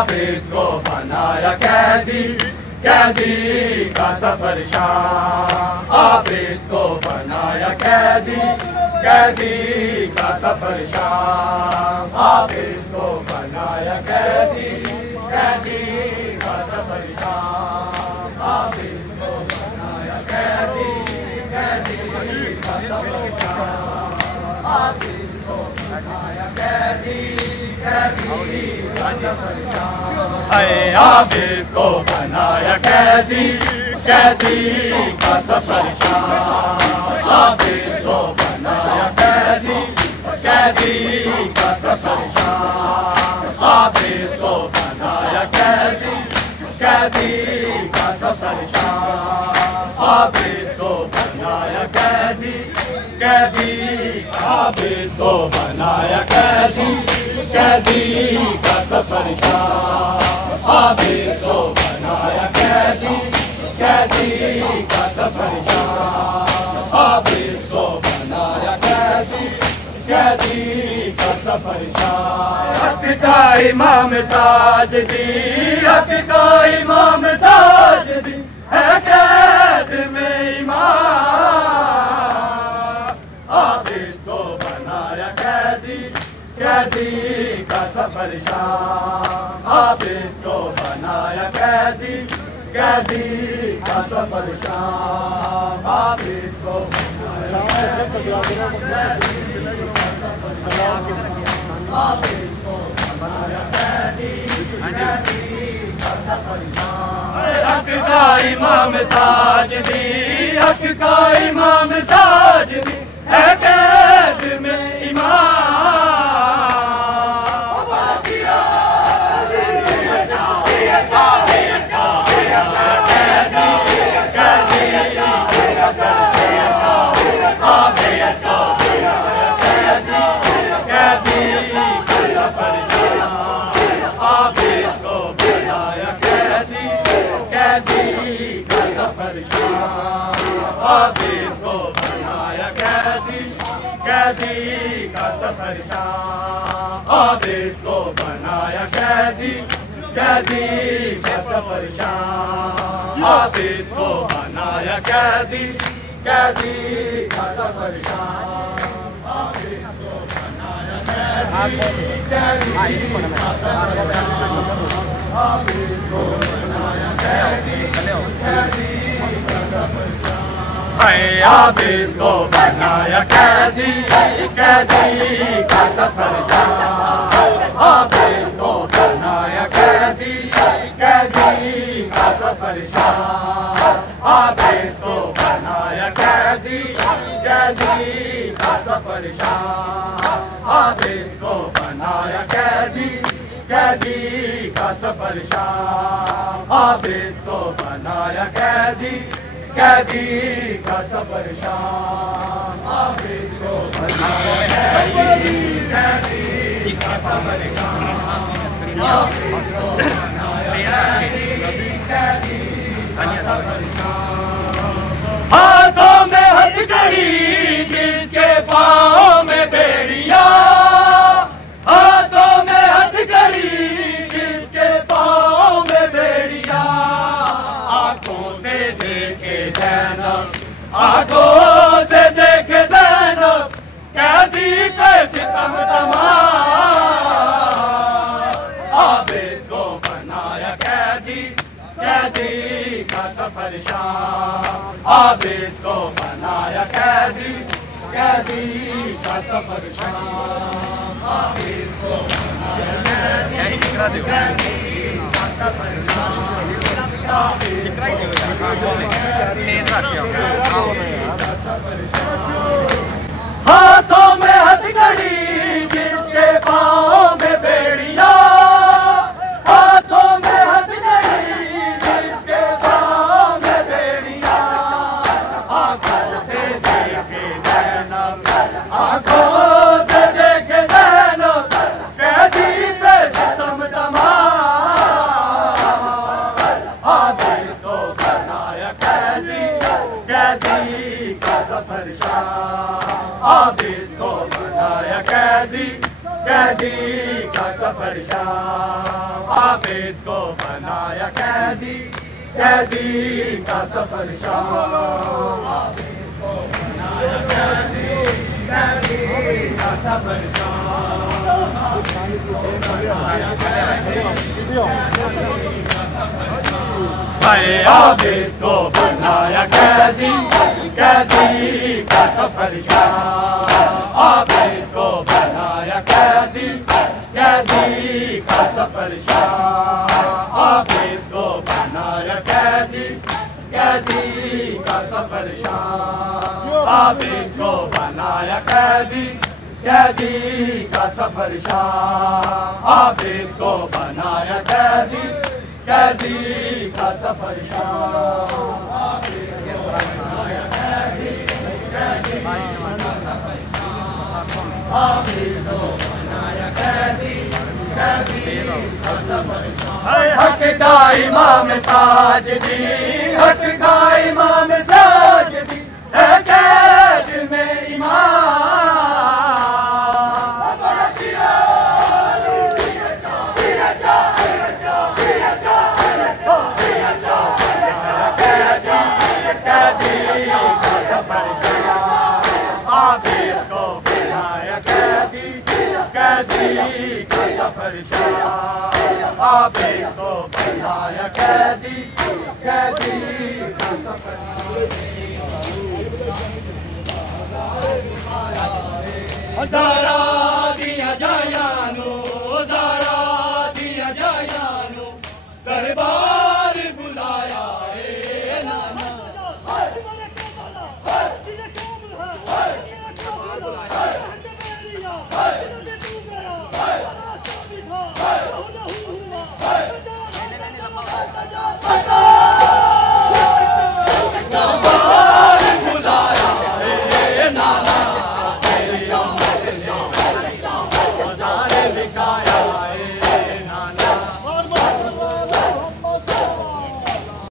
आबिद को बनाया कैदी, कैदी का सफर शाम। आबिद को बनाया कैदी, कैदी का सफर शाम। आबिद को बनाया कैदी, कैदी का सफर शाम। आबिद को बनाया कैदी, कैदी का सफर शाम। आबिद को बनाया कैदी, कैदी का सफर शाम। आबिद को बनाया कैदी, कैदी का सफर शाम। आबिद को बनाया कैदी, कैदी का सफर शाम। आबिद को बनाया कैदी, कैदी का सफर शाम। आबिद को बनाया कैदी, कैदी। आबिद को बनाया कैदी, कैदी का सफर शाम। आबिद को बनाया कैदी, कैदी का सफर शाम। आबिद को बनाया कैदी, कैदी का सफर शाम। हक का इमाम साजदी, हक का इमाम साजदी है कैद में इमाम। आबिद को बनाया कैदी, कैदी का सफर शाम। आबिद को बनाया कैदी, कैदी का सफर शाम। आबिद को बनाया कैदी, कैदी का सफर शाम। आबिद को बनाया कैदी, कैदी का सफर शाम। हक का इमाम साजदी, हक का इमाम साजदी है कैद में इमाम। आबिद को बनाया कैदी, कैदी का सफर शाम। आबिद को बनाया कैदी, कैदी का सफर शाम। आबिद को बनाया कैदी, कैदी का सफर शाम। आबिद को बनाया कैदी, कैदी का सफर शाम। आबिद को बनाया कैदी, कैदी का सफर शाम। आबिद को बनाया कैदी, कैदी का सफर शाम। आबिद को बनाया कैदी, कैदी का सफर शाम। आबिद को बनाया कैदी, कैदी का सफर शाम। आबिद को बनाया कैदी, कैदी का सफर शाम। आबिद को बनाया कैदी, कैदी का सफर शाम। आबिद को बनाया कैदी, कैदी का सफर शाम। आबिद को बनाया कैदी, कैदी का सफर शाम। हाथों में हथकड़ी, जिसके पाँव में बेड़िया। हाथों में हथकड़ी, जिसके पाँव में बेड़िया। आंखों से देखे ज़ैनब, आंखों से देखे ज़ैनब, कैदी पे सितम तमाम। आबिद को बनाया कैदी, कैदी का सफर शाम। आबिद को बनाया कैदी, कैदी का सफर शाम। आबिद को बनाया कैदी, कैदी का सफर शाम। आबिद को हाथों में हथकड़ी, जिसके पाँव में बेड़िया। हाथों में हथकड़ी, जिसके पाँव में बेड़िया। आंखों से देखे ज़ैनब, आंखों से देखे ज़ैनब, कैदी पे सितम तमाम। आबिद को बनाया कैदी, कैदी का सफर शाम। आबिद को बनाया कैदी, कैदी का सफर शाम, आबिद को बनाया कैदी, कैदी का सफर शाम, आबिद को बनाया कैदी, कैदी का सफर शाम, आबिद को बनाया कैदी, आबिद को बनाया कैदी, कैदी का सफर शाम, आबिद को बनाया कैदी, कैदी का सफर शाम, आबिद को बनाया कैदी, कैदी का सफर शाम, आबिद को बनाया कैदी, कैदी का सफर शाम, आबिद को बनाया कैदी, कैदी का सफर शाम, आबिद को बनाया कैदी, कैदी का सफर शाम, आबिद को बनाया कैदी, कैदी का सफर शाम। हक का इमाम साजिदी, हक का इमाम साजिदी, है कैद में इमाम, आबिद को बनाया कैदी, कैदी का सफर शाम, आबिद को बनाया कैदी, कैदी का सफर शाम। जरा दिया जाया नू